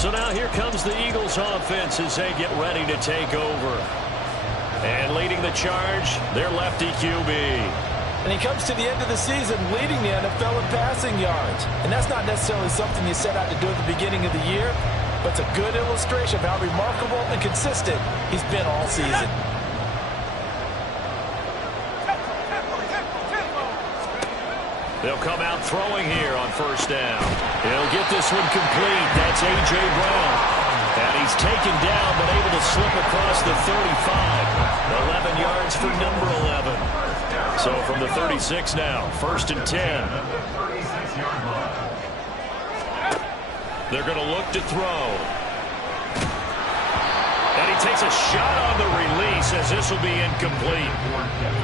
So now here comes the Eagles offense as they get ready to take over. And leading the charge, their lefty QB. And he comes to the end of the season leading the NFL in passing yards. And that's not necessarily something you set out to do at the beginning of the year, but it's a good illustration of how remarkable and consistent he's been all season. They'll come out throwing here on first down. He'll get this one complete. That's A.J. Brown. And he's taken down but able to slip across the 35. 11 yards for number 11. So from the 36 now, first and 10. They're going to look to throw. And he takes a shot on the release as this will be incomplete.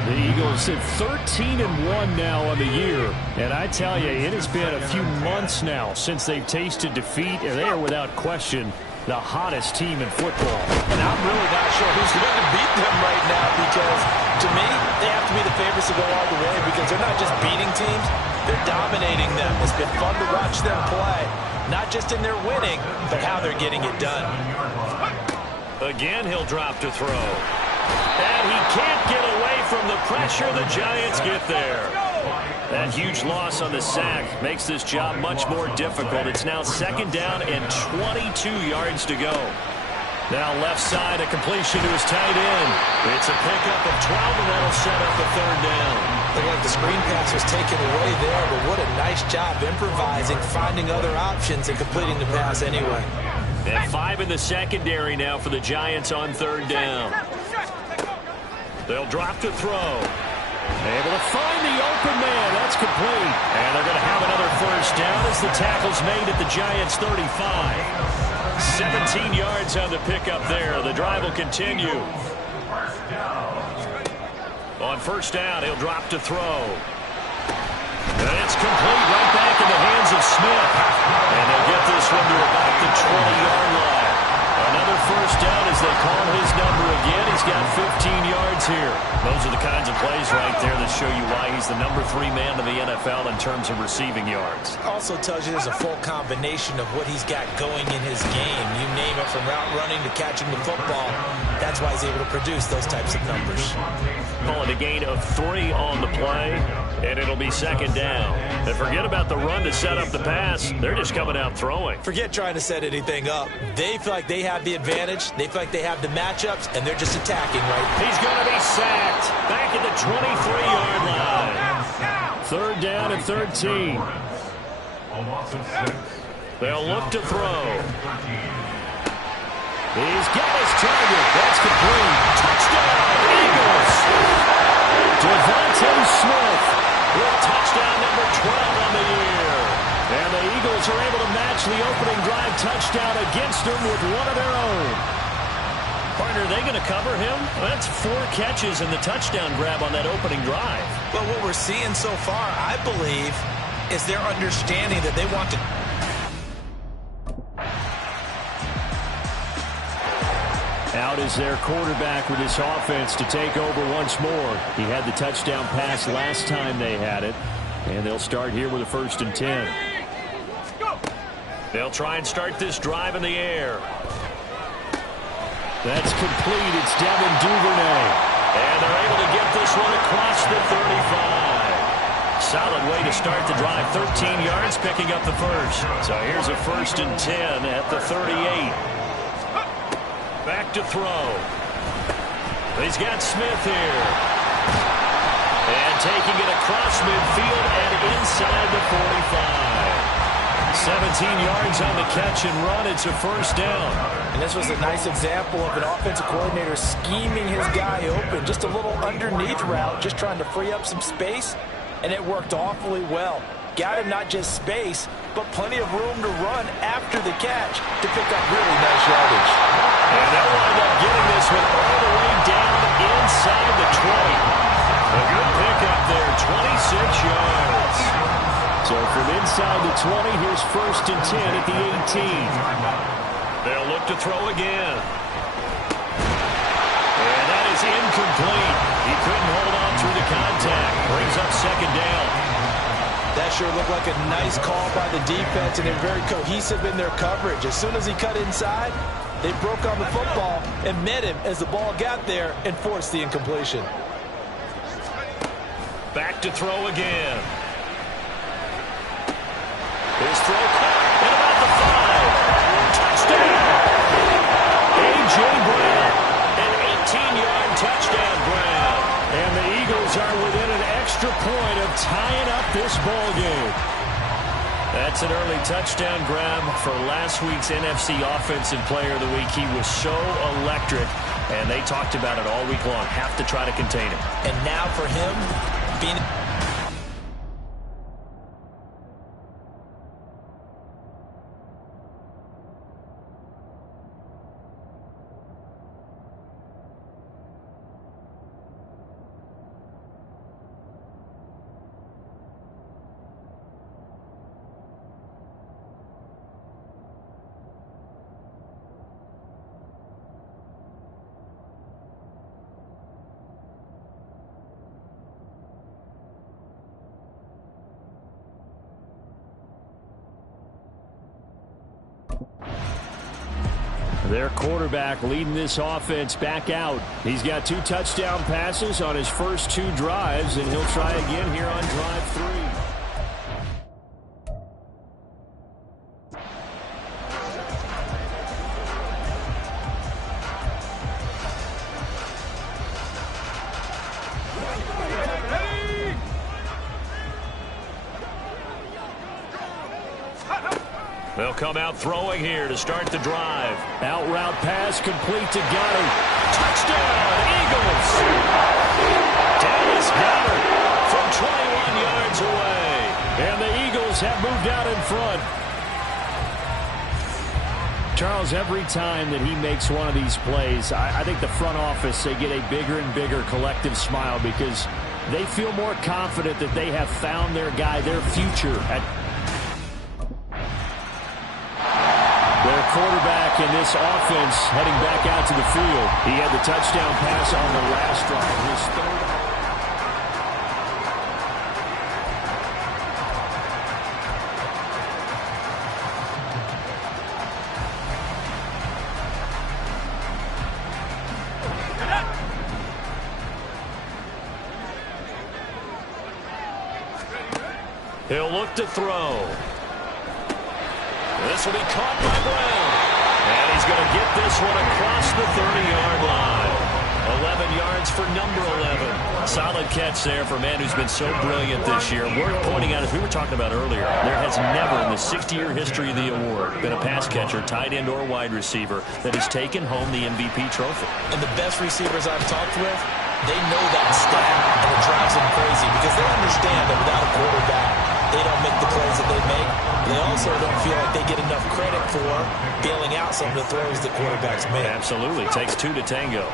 The Eagles have 13-1 now on the year. And I tell you, it has been a few months now since they've tasted defeat. And they are without question the hottest team in football. And I'm really not sure who's going to beat them right now, because to me, they have to be the favorites to go all the way, because they're not just beating teams, they're dominating them. It's been fun to watch them play, not just in their winning, but how they're getting it done. Again, he'll drop to throw. And he can't get away from the pressure. The Giants get there. That huge loss on the sack makes this job much more difficult. It's now second down and 22 yards to go. Now left side, a completion to his tight end. It's a pickup of 12, and that'll set up a third down. Looked like the screen pass was taken away there, but what a nice job improvising, finding other options, and completing the pass anyway. And 5 in the secondary now for the Giants on third down. They'll drop to throw. Able to find the open man. That's complete. And they're going to have another first down as the tackle's made at the Giants' 35. 17 yards on the pickup there. The drive will continue. On first down, he'll drop to throw. And it's complete right back in the hands of Smith. And they'll get this one to about the 20-yard line. Another first down as they call his number again. He's got 15 yards here. Those are the kinds of plays right there that show you why he's the number 3 man in the NFL in terms of receiving yards. Also tells you there's a full combination of what he's got going in his game. You name it, from route running to catching the football. That's why he's able to produce those types of numbers. Calling a gain of 3 on the play, and it'll be second down. And forget about the run to set up the pass. They're just coming out throwing. Forget trying to set anything up. They feel like they have the advantage. They feel like they have the matchups, and they're just attacking, right? He's going to be sacked back at the 23-yard line. Third down and 13. They'll look to throw. He's got his target. That's complete. Touchdown, Eagles. Devontae Smith with touchdown number 12 on the year. And the Eagles are able to match the opening drive touchdown against them with one of their own. Partner, are they going to cover him? Well, that's 4 catches and the touchdown grab on that opening drive. But what we're seeing so far, I believe, is their understanding that they want to... Out is their quarterback with his offense to take over once more. He had the touchdown pass last time they had it. And they'll start here with a first and 10. They'll try and start this drive in the air. That's complete. It's Devin Duvernay. And they're able to get this one across the 35. Solid way to start the drive. 13 yards, picking up the first. So here's a first and 10 at the 38. Back to throw. He's got Smith here. And taking it across midfield and inside the 45. 17 yards on the catch and run. It's a first down. And this was a nice example of an offensive coordinator scheming his guy open. Just a little underneath route, just trying to free up some space, and it worked awfully well. Got him not just space, but plenty of room to run after the catch to pick up really nice yardage. And they'll wind up getting this one all the way down inside the 20. A good pickup there, 26 yards. So from inside the 20, here's first and 10 at the 18. They'll look to throw again. And that is incomplete. He couldn't hold on through the contact. Brings up second down. That That sure looked like a nice call by the defense, and they're very cohesive in their coverage. As soon as he cut inside, they broke on the football and met him as the ball got there and forced the incompletion. Back to throw again. His throw caught at about the 5. Touchdown! A.J. Brown. An 18-yard touchdown grab. And the Eagles are within an extra point of tying up this ball game. That's an early touchdown grab for last week's NFC Offensive Player of the Week. He was so electric, and they talked about it all week long. Have to try to contain him. And now for him, being... Their quarterback leading this offense back out. He's got 2 touchdown passes on his first 2 drives, and he'll try again here on drive 3. They'll come out throwing here to start the drive. Out route pass complete to Goddard. Touchdown, Eagles! Dallas Goddard from 21 yards away. And the Eagles have moved out in front. Charles, every time that he makes one of these plays, I think the front office, they get a bigger and bigger collective smile because they feel more confident that they have found their guy, their future at their quarterback in this offense heading back out to the field. He had the touchdown pass on the last drive, his third. He'll look to throw. This will be caught by Brown. And he's going to get this one across the 30-yard line. 11 yards for number 11. Solid catch there for a man who's been so brilliant this year. Worth pointing out, as we were talking about earlier, there has never in the 60-year history of the award been a pass catcher, tight end, or wide receiver that has taken home the MVP trophy. And the best receivers I've talked with, they know that stat, and it drives them crazy because they understand that without a quarterback, they don't make the plays that they make. They also don't feel like they get enough credit for bailing out some of the throws that quarterbacks make. Absolutely. Takes 2 to tango.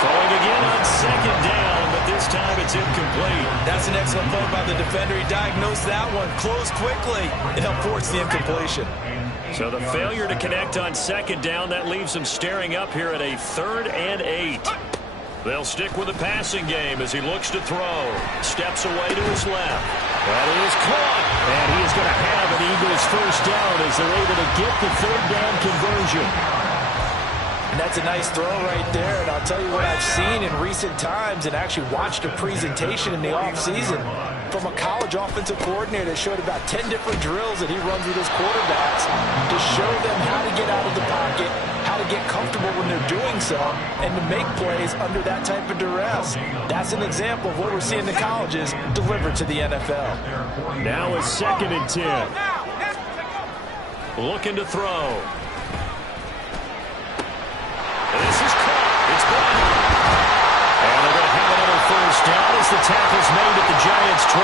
Throwing again on second down, but this time it's incomplete. That's an excellent play by the defender. He diagnosed that one, closed quickly, and helped force the incompletion. So the failure to connect on second down, that leaves them staring up here at a 3rd and 8. They'll stick with the passing game as he looks to throw. Steps away to his left. That is caught. And he is going to have an Eagles first down as they're able to get the 3rd down conversion. And that's a nice throw right there. And I'll tell you what I've seen in recent times and actually watched a presentation in the offseason from a college offensive coordinator that showed about 10 different drills that he runs with his quarterbacks to show them how to get out of the pocket, how to get comfortable when they're doing so, and to make plays under that type of duress. That's an example of what we're seeing in the colleges delivered to the NFL. Now it's 2nd and 10. Looking to throw. This is caught. It's blocked. And they're going to have another first down as the tackle's made at the Giants' 23.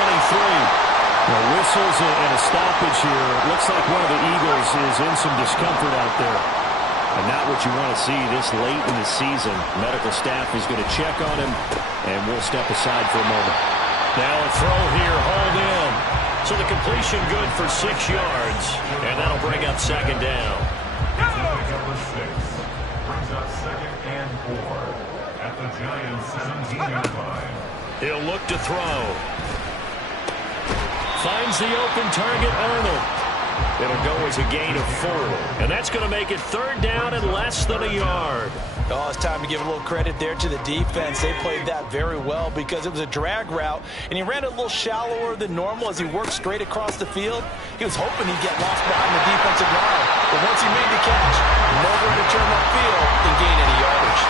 Well, whistles and a stoppage here. It looks like one of the Eagles is in some discomfort out there. And not what you want to see this late in the season. Medical staff is going to check on him, and we'll step aside for a moment. Now a throw here, hauled in. So the completion good for 6 yards. And that'll bring up second down. Number 6 brings up 2nd and 4 at the Giants' 17-yard line. He'll look to throw. Finds the open target, Arnold. It'll go as a gain of 4. And that's going to make it 3rd down and less than a yard. Oh, it's time to give a little credit there to the defense. They played that very well because it was a drag route, and he ran it a little shallower than normal as he worked straight across the field. He was hoping he'd get lost behind the defensive line, but once he made the catch, nowhere to turn that field and gain any yardage.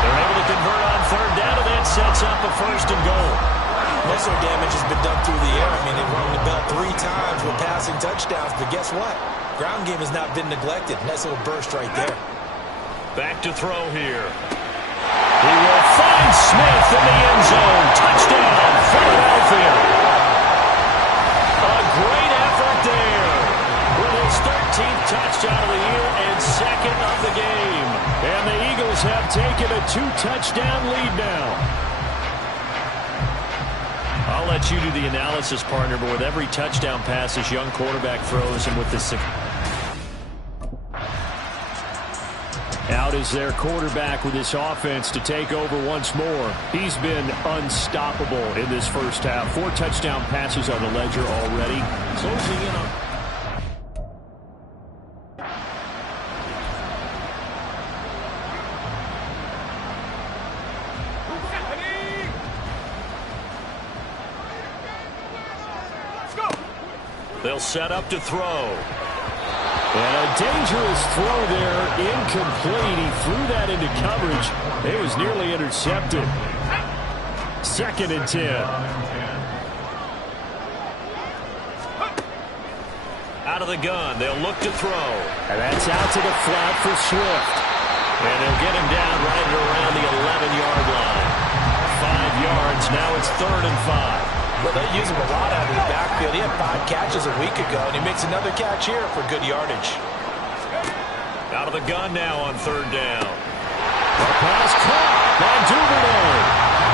They're able to convert on 3rd down, and that sets up a 1st and goal. Most of their damage has been done through the air. I mean, they've rung the bell 3 times with passing touchdowns, but guess what? Ground game has not been neglected. Nice little burst right there. Back to throw here. He will find Smith in the end zone. Touchdown, Philadelphia. A great effort there with his 13th touchdown of the year and 2nd of the game. And the Eagles have taken a 2-touchdown lead now. I'll let you do the analysis, partner, but with every touchdown pass this young quarterback throws and with the out is their quarterback with this offense to take over once more. He's been unstoppable in this first half. 4 touchdown passes on the ledger already. Closing in on... They'll set up to throw. And a dangerous throw there, incomplete. He threw that into coverage. It was nearly intercepted. 2nd and 10. Out of the gun, they'll look to throw. And that's out to the flat for Swift. And they'll get him down right around the 11-yard line. 5 yards, now it's 3rd and 5. Well, they use him a lot out of the backfield. He had 5 catches a week ago, and he makes another catch here for good yardage. Out of the gun now on 3rd down. The pass caught by Duvernay.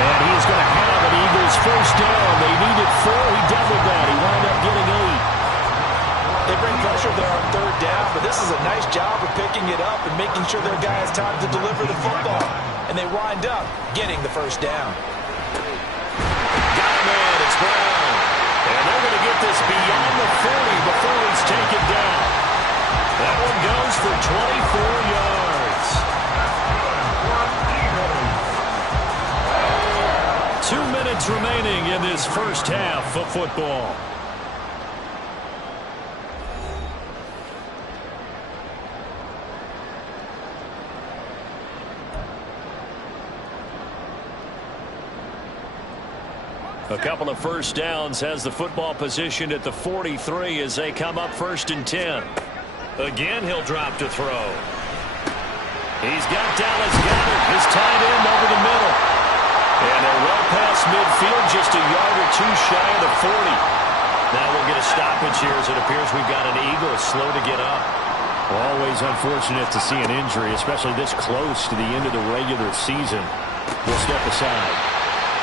And he's going to have an Eagles 1st down. They needed 4. He doubled that. He wound up getting 8. They bring pressure there on 3rd down, but this is a nice job of picking it up and making sure their guy has time to deliver the football. And they wind up getting the 1st down. Brown. And they're going to get this beyond the 40 before he's taken down. That one goes for 24 yards. 2 minutes remaining in this first half of football. A couple of 1st downs has the football positioned at the 43 as they come up 1st and 10. Again, he'll drop to throw. He's got Dallas Goedert, his tight end over the middle. And they're well past midfield, just a yard or 2 shy of the 40. Now we'll get a stoppage here as it appears we've got an Eagle slow to get up. Always unfortunate to see an injury, especially this close to the end of the regular season. We'll step aside.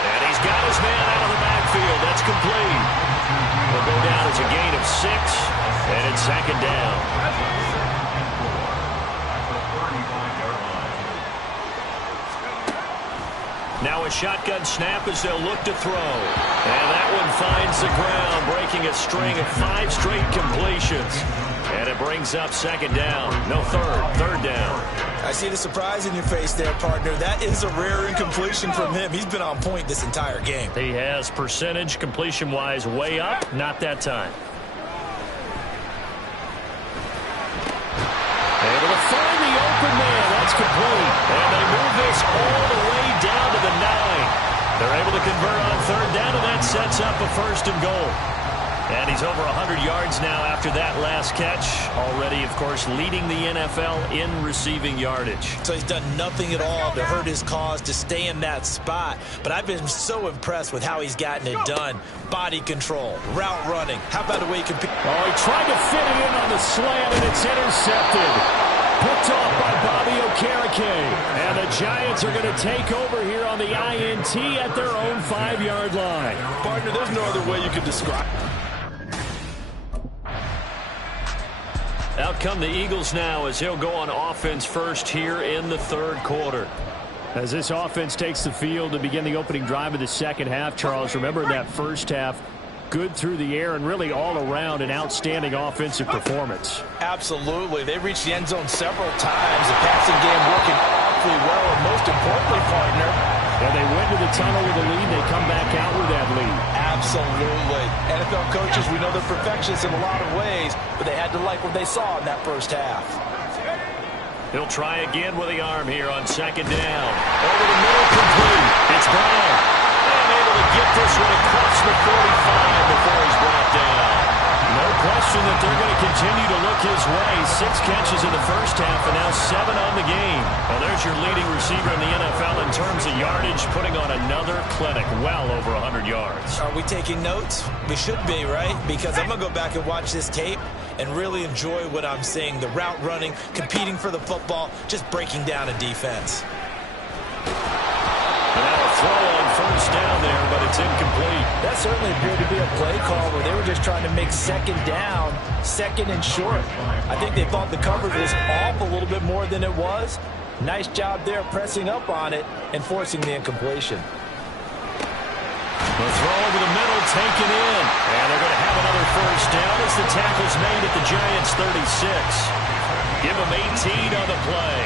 And he's got his man out of the backfield. That's complete. Will go down as a gain of 6, and it's 2nd down. Now a shotgun snap as they'll look to throw. And that one finds the ground, breaking a string of 5 straight completions. And it brings up 2nd down. No, 3rd down. I see the surprise in your face there, partner. That is a rare incompletion from him. He's been on point this entire game. He has percentage completion-wise way up. Not that time. Able to find the open man. That's complete. And they move this all the way down to the 9. They're able to convert on 3rd down, and that sets up a 1st and goal. And he's over 100 yards now after that last catch. Already, of course, leading the NFL in receiving yardage. So he's done nothing at all to hurt his cause, to stay in that spot. But I've been so impressed with how he's gotten it done. Body control, route running. How about the way he can... Oh, he tried to fit it in on the slant, and it's intercepted. Picked off by Bobby Okereke. And the Giants are going to take over here on the INT at their own 5-yard line. Partner, there's no other way you could describe it. Out come the Eagles now as he'll go on offense first here in the 3rd quarter. As this offense takes the field to begin the opening drive of the second half, Charles, remember in that first half, good through the air and really all around an outstanding offensive performance. Absolutely. They reached the end zone several times. The passing game working awfully well, and most importantly, partner, and they went to the tunnel with a lead. They come back out with that lead. Absolutely. NFL coaches, we know they're perfectionists in a lot of ways, but they had to like what they saw in that first half. He'll try again with the arm here on second down. Over the middle, complete. It's Brown. And able to get this one across the 45 before he's brought down. No question that they're going to continue to look his way. 6 catches in the first half and now 7 on the game. Well, there's your leading receiver in the NFL in terms of yardage, putting on another clinic, well over 100 yards. Are we taking notes? We should be, right? Because I'm going to go back and watch this tape and really enjoy what I'm seeing. The route running, competing for the football, just breaking down a defense. And now a throw on first down there, but it's incomplete. That certainly appeared to be a play call where they were just trying to make second down, second and short. I think they thought the coverage was off a little bit more than it was. Nice job there pressing up on it and forcing the incompletion. The throw over the middle, taken in. And they're going to have another first down as the tackle's made at the Giants' 36. Give them 18 on the play.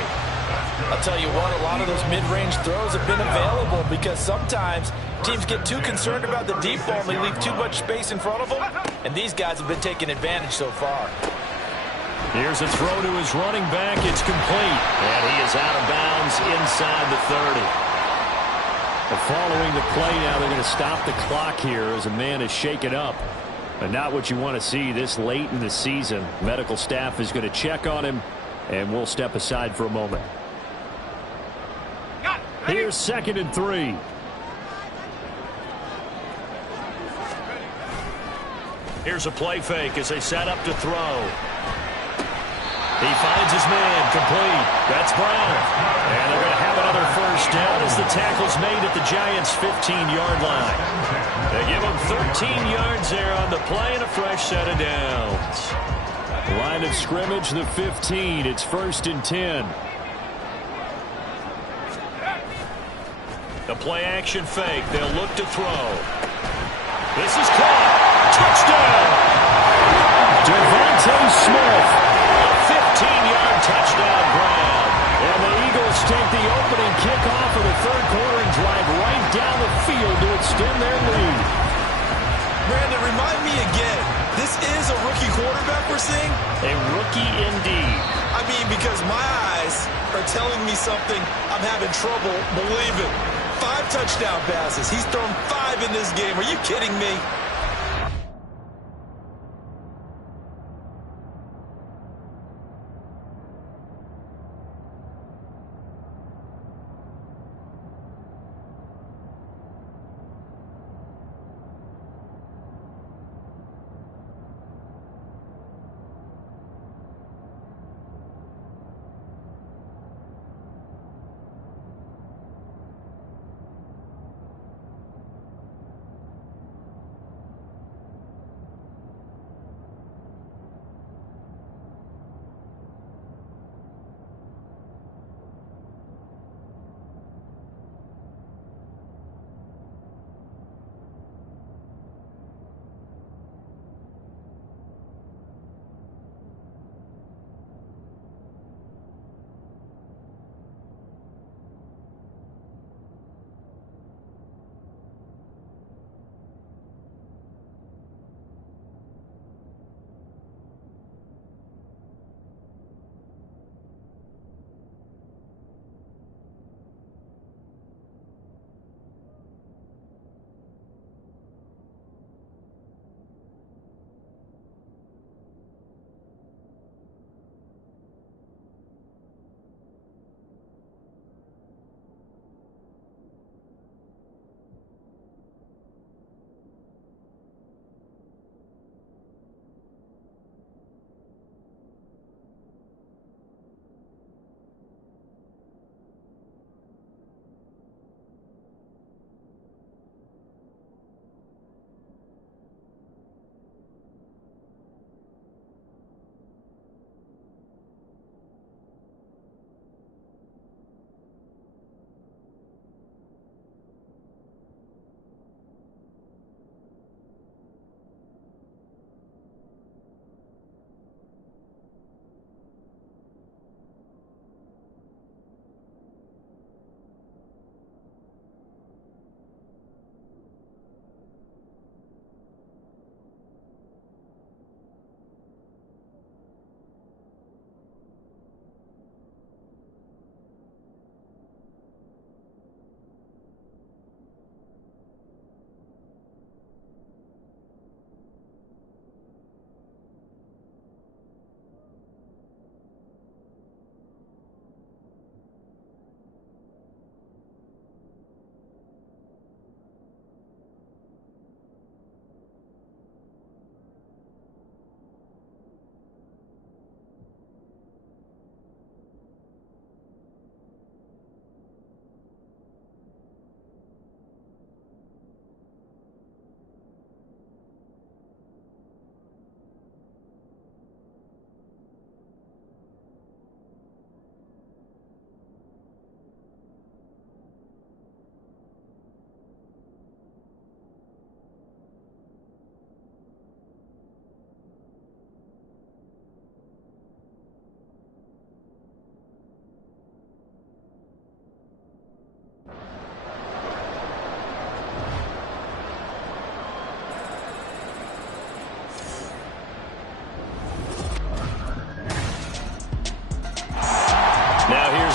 I'll tell you what, a lot of those mid-range throws have been available because sometimes teams get too concerned about the deep ball and they leave too much space in front of them, and these guys have been taking advantage so far. Here's a throw to his running back. It's complete. And he is out of bounds inside the 30. Following the play now, they're going to stop the clock here as a man is shaken up. But not what you want to see this late in the season. Medical staff is going to check on him, and we'll step aside for a moment. Here's 2nd and 3. Here's a play fake as they set up to throw. He finds his man, complete. That's Brown. And they're going to have another first down as the tackle's made at the Giants' 15-yard line. They give him 13 yards there on the play and a fresh set of downs. Line of scrimmage, the 15. It's 1st and 10. The play-action fake. They'll look to throw. This is caught. Touchdown! Devontae Smith. A 15-yard touchdown grab. And the Eagles take the opening kickoff of the third quarter and drive right down the field to extend their lead. Brandon, remind me again, this is a rookie quarterback we're seeing? A rookie indeed. I mean, because my eyes are telling me something I'm having trouble believing. 5 touchdown passes. He's thrown 5 in this game. Are you kidding me?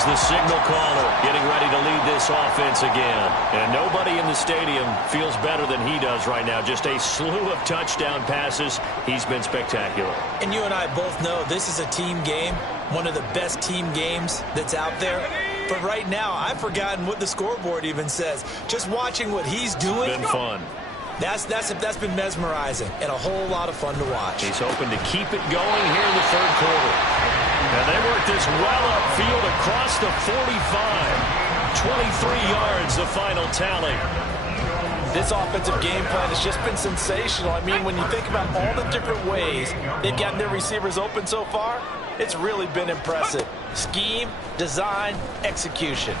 the signal caller getting ready to lead this offense again. And nobody in the stadium feels better than he does right now. Just a slew of touchdown passes. He's been spectacular. And you and I both know this is a team game, one of the best team games that's out there. But right now, I've forgotten what the scoreboard even says. Just watching what he's doing. It's been fun. That's been mesmerizing and a whole lot of fun to watch. He's hoping to keep it going here in the third quarter. And they work this well upfield across the 45. 23 yards, the final tally. This offensive game plan has just been sensational. I mean, when you think about all the different ways they've gotten their receivers open so far, it's really been impressive. Scheme, design, execution.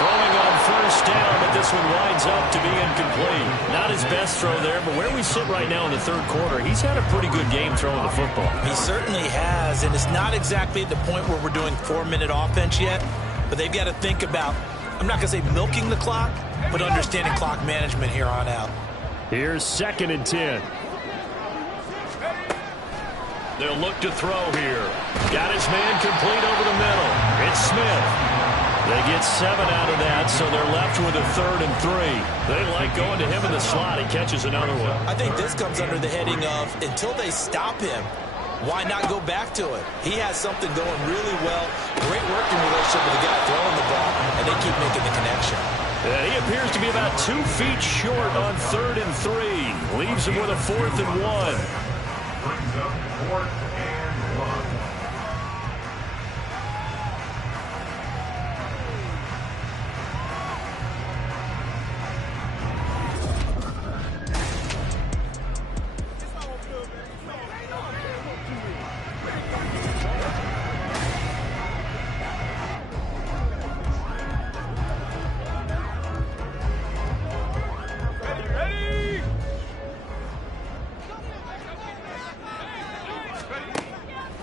Throwing on first down, but this one winds up to be incomplete. Not his best throw there, but where we sit right now in the third quarter, he's had a pretty good game throwing the football. He certainly has, and it's not exactly at the point where we're doing 4-minute offense yet, but they've got to think about, I'm not going to say milking the clock, but understanding clock management here on out. Here's 2nd and 10. They'll look to throw here. Got his man complete over the middle. It's Smith. They get 7 out of that, so they're left with a 3rd and 3. They like going to him in the slot. He catches another one. I think this comes under the heading of, until they stop him, why not go back to it? He has something going really well. Great working relationship with the guy throwing the ball, and they keep making the connection. And he appears to be about 2 feet short on 3rd and 3. Leaves him with a 4th and 1. Brings up 4th and 1.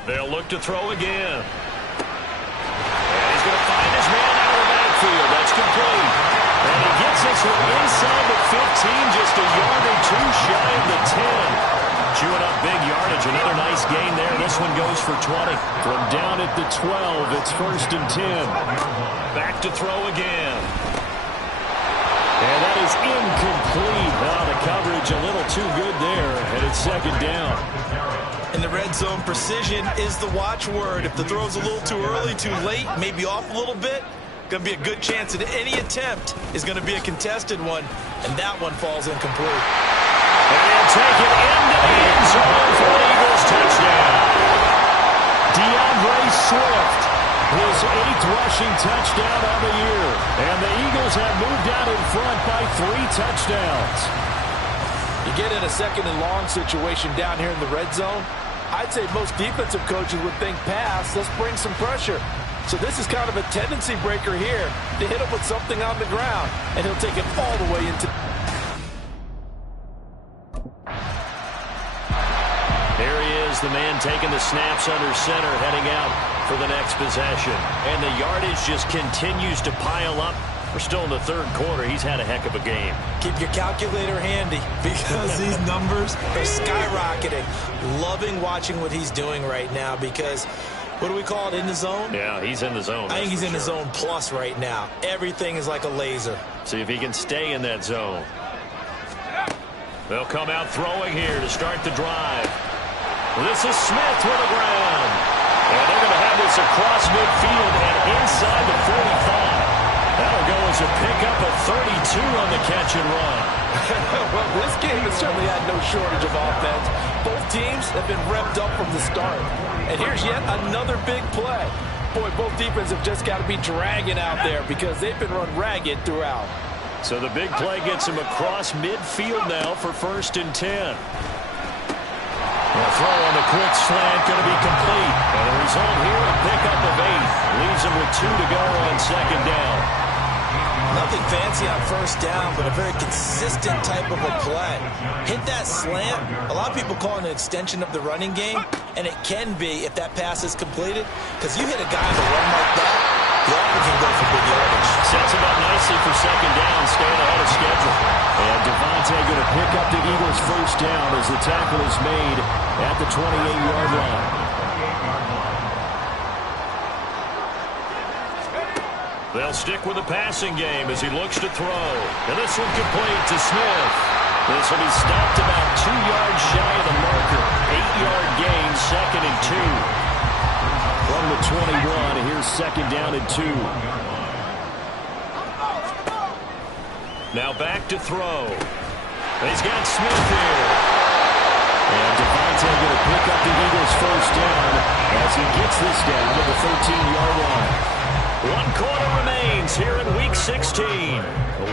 They'll look to throw again. And he's going to find his man out of the backfield. That's complete. And he gets this one inside the 15, just a yard or 2 shy of the 10. Chewing up big yardage. Another nice gain there. This one goes for 20. From down at the 12, it's 1st and 10. Back to throw again. And that is incomplete. Oh, the coverage a little too good there, and it's 2nd down. In the red zone, precision is the watchword. If the throw's a little too early, too late, maybe off a little bit, going to be a good chance that any attempt is going to be a contested one, and that one falls incomplete. And he'll take it into the end zone for an Eagles touchdown. DeAndre Swift, his 8th rushing touchdown on the year. And the Eagles have moved out in front by 3 touchdowns. You get in a 2nd and long situation down here in the red zone, I'd say most defensive coaches would think pass, let's bring some pressure. So this is kind of a tendency breaker here to hit him with something on the ground, and he'll take it all the way into... There he is, the man taking the snaps under center, heading out for the next possession. And the yardage just continues to pile up. We're still in the third quarter. He's had a heck of a game. Keep your calculator handy because these numbers are skyrocketing. Loving watching what he's doing right now because, what do we call it, in the zone? Yeah, he's in the zone. I think he's in the zone plus right now. Everything is like a laser. See if he can stay in that zone. They'll come out throwing here to start the drive. This is Smith with the ground. And they're going to have this across midfield and inside the 45. That'll go as a pickup of 32 on the catch and run. Well, this game has certainly had no shortage of offense. Both teams have been revved up from the start. And here's yet another big play. Boy, both defenses have just got to be dragging out there because they've been run ragged throughout. So the big play gets him across midfield now for 1st and 10. The throw on the quick slant going to be complete. And the result here, a pickup of 8. Leaves him with 2 to go on 2nd down. Nothing fancy on 1st down, but a very consistent type of a play. Hit that slant. A lot of people call it an extension of the running game, and it can be if that pass is completed, because you hit a guy on the run like that, the offense can go for big yardage. Sets him up nicely for 2nd down, staying ahead of schedule. And Devontae going to pick up the Eagles' 1st down as the tackle is made at the 28-yard line. They'll stick with the passing game as he looks to throw. And this one complete to Smith. This will be stopped about 2 yards shy of the marker. 8-yard gain, 2nd and 2. From the 21, here's 2nd down and 2. Now back to throw. He's got Smith here. And Devontae going to pick up the Eagles' first down as he gets this down to the 13-yard line. 1 quarter remains here in Week 16.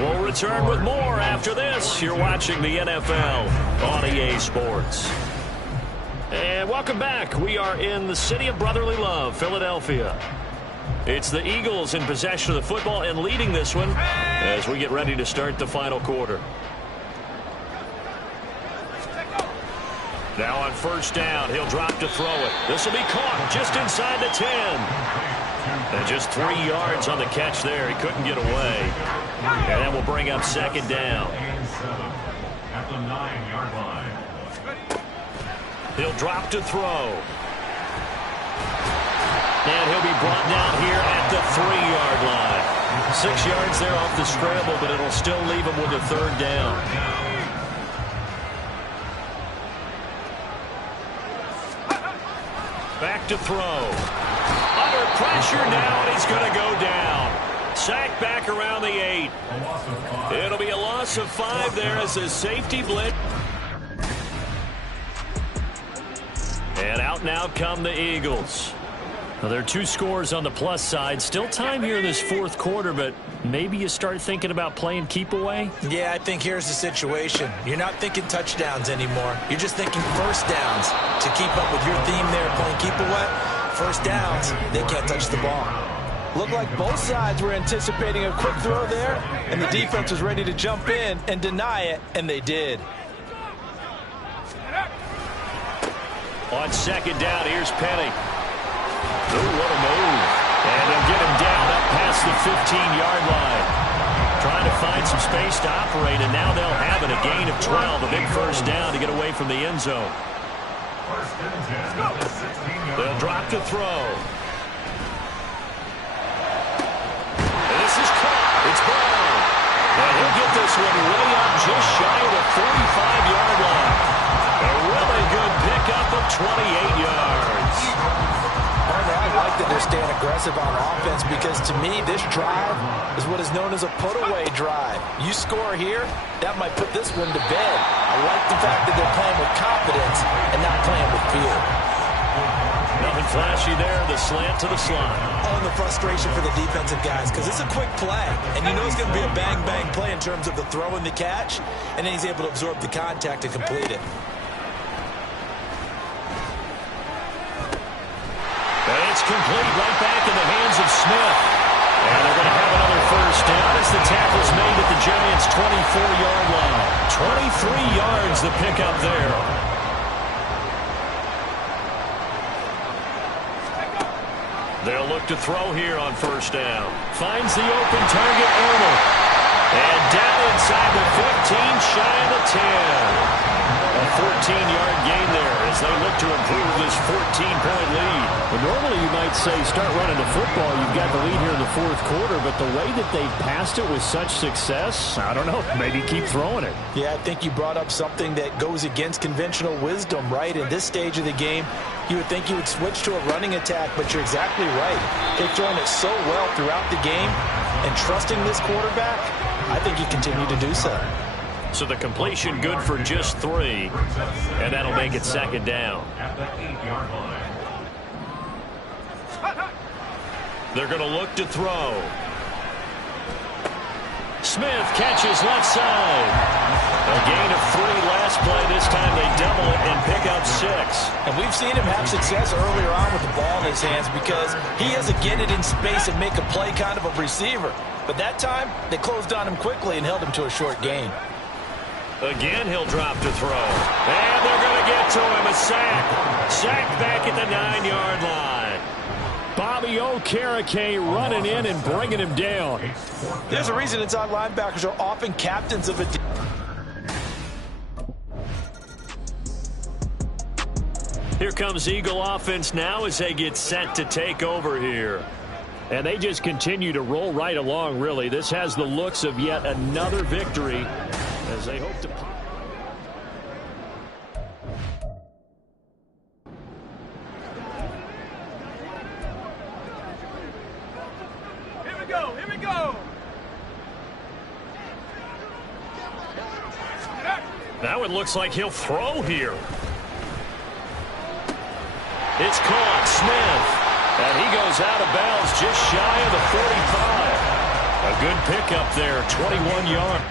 We'll return with more after this. You're watching the NFL on EA Sports. And welcome back. We are in the city of brotherly love, Philadelphia. It's the Eagles in possession of the football and leading this one as we get ready to start the final quarter. Now on first down, he'll drop to throw it. This will be caught just inside the 10. And just 3 yards on the catch there. He couldn't get away. And that will bring up 2nd down. At the 9-yard line. He'll drop to throw. And he'll be brought down here at the 3-yard line. 6 yards there off the scramble, but it'll still leave him with a 3rd down. Back to throw. Under pressure now, and he's going to go down. Sacked back around the 8. It'll be a loss of 5 there as a safety blitz. And out now come the Eagles. Well, there are 2 scores on the plus side. Still time here in this 4th quarter, but maybe you start thinking about playing keep away? Yeah, I think here's the situation. You're not thinking touchdowns anymore. You're just thinking first downs to keep up with your theme there, playing keep away. First downs, they can't touch the ball. Looked like both sides were anticipating a quick throw there, and the defense was ready to jump in and deny it, and they did. On 2nd down, here's Penny. Oh, what a move. And they'll get him down up past the 15-yard line. Trying to find some space to operate, and now they'll have it. A gain of 12, a big first down to get away from the end zone. They'll drop to throw. And this is caught. It's Brown. And he'll get this one way up just shy of the 45-yard line. A really good pickup of 28 yards. I like that they're staying aggressive on offense because, to me, this drive is what is known as a put-away drive. You score here, that might put this one to bed. I like the fact that they're playing with confidence and not playing with fear. Nothing flashy there, the slant to the slot. Oh, and the frustration for the defensive guys because it's a quick play, and you know it's going to be a bang-bang play in terms of the throw and the catch, and then he's able to absorb the contact and complete it. It's complete right back in the hands of Smith. And they're going to have another first down as the tackle's made at the Giants' 24-yard line. 23 yards the pickup there. They'll look to throw here on first down. Finds the open target, Arnold. And down inside the 15, shy of the 10. A 14-yard gain there as they look to improve this 14-point lead. Well, normally you might say start running the football. You've got the lead here in the 4th quarter, but the way that they've passed it with such success, I don't know, maybe keep throwing it. Yeah, I think you brought up something that goes against conventional wisdom, right? In this stage of the game, you would think you would switch to a running attack, but you're exactly right. They've thrown it so well throughout the game, and trusting this quarterback, I think you continue to do so. So the completion good for just 3, and that'll make it 2nd down. At the 8-yard line. They're going to look to throw. Smith catches left side. A gain of 3 last play. This time they double it and pick up 6. And we've seen him have success earlier on with the ball in his hands because he has to get it in space and make a play kind of a receiver. But that time, they closed on him quickly and held him to a short gain. Again, he'll drop to throw. And they're going to get to him. A sack. Sacked back at the 9-yard line. Bobby Okereke running in and bringing him down. There's a reason inside linebackers are often captains of a team. Here comes Eagle offense now as they get set to take over here. And they just continue to roll right along, really. This has the looks of yet another victory as they hope to pop. Here we go, here we go. Now it looks like he'll throw here. It's caught. Smith. And he goes out of bounds just shy of the 45. A good pickup there, 21 yards.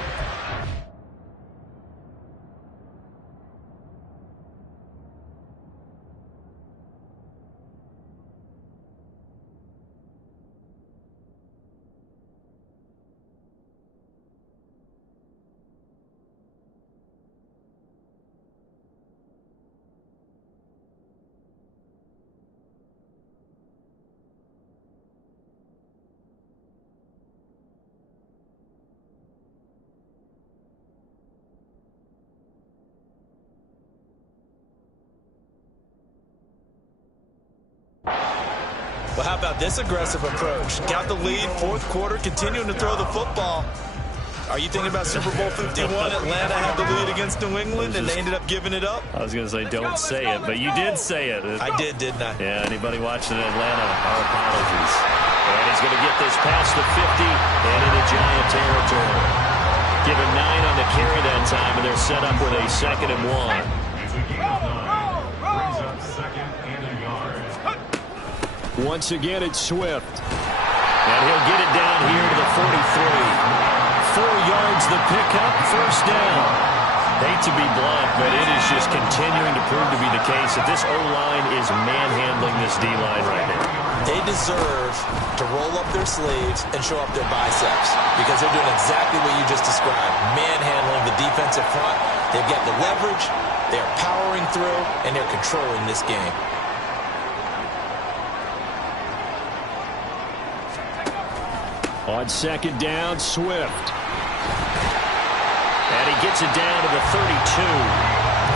Well, how about this aggressive approach? Got the lead, fourth quarter, continuing to throw the football. Are you thinking about Super Bowl 51? Atlanta had the lead against New England, and they ended up giving it up? I was going to say, don't say it, but you did say it. I did, didn't I? Yeah, anybody watching in Atlanta, our apologies. And he's going to get this past the 50 and into Giant territory. Give him 9 on the carry that time, and they're set up with a 2nd and 1. It's a gain of 9. Brings up 2nd and a yard. Once again, it's Swift. And he'll get it down here to the 43. 4 yards the pickup, first down. Hate to be blunt, but it is just continuing to prove to be the case that this O-line is manhandling this D-line right now. They deserve to roll up their sleeves and show up their biceps because they're doing exactly what you just described, manhandling the defensive front. They've got the leverage, they're powering through, and they're controlling this game. On 2nd down, Swift. And he gets it down to the 32.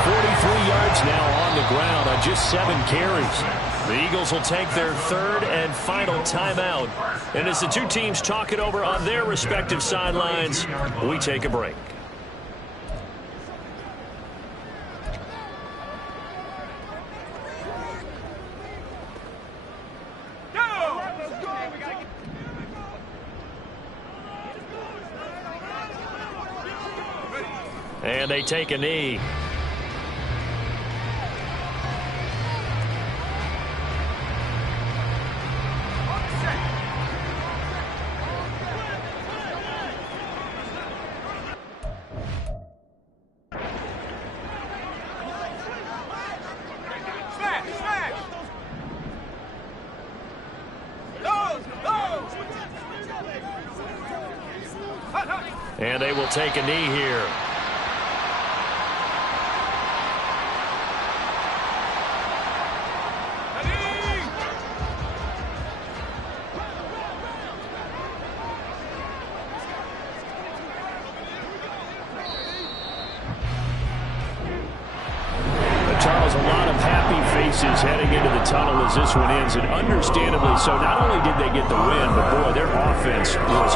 43 yards now on the ground on just 7 carries. The Eagles will take their 3rd and final timeout. And as the two teams talk it over on their respective sidelines, we take a break. And they take a knee. And they will take a knee here. Charles, a lot of happy faces heading into the tunnel as this one ends, and understandably so. Not only did they get the win, but boy, their offense was